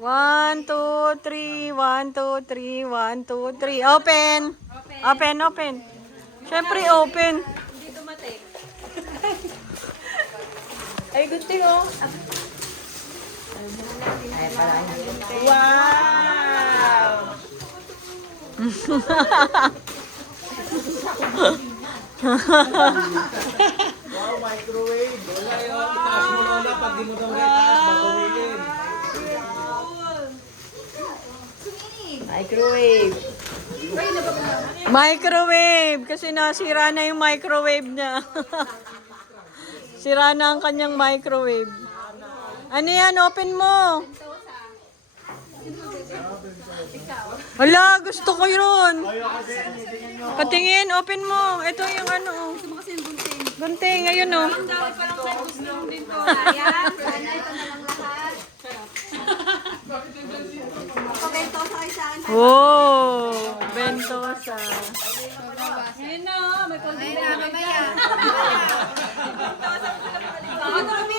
1, 2, 3. 1, 2, 3. 1, 2, 3. Open. Open, open. Siyempre, open. Hindi dumating. Ay, good thing, oh. Wow! Wow, microwave. Wala yun. Itaas mo lola pag di mo daw itaas, magawin. Microwave. Microwave. Kasi nasira na yung microwave niya. Sira na ang kanyang microwave. Ano yan? Open mo. Hala, gusto ko yun. Patingin, open mo. Ito yung ano. Gunting, ayun oh. Ang dami palang may gusto din ko. Ayan, sana ito na lang lahat. Pabentosa kayo sa akin. Oh, bentosa. Ayun na, may konti na. Mamaya.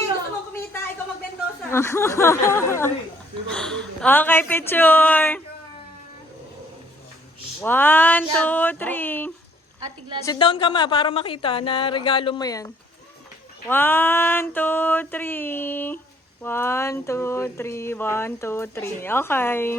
Gusto mo kumita, ikaw magbentosa. Okay, picture. 1, 2, 3. Ate Gladys. Sit down ka ma para makita na regalo mo yan. 1, 2, 3. 1, 2, 3. 1, 2, 3. Okay.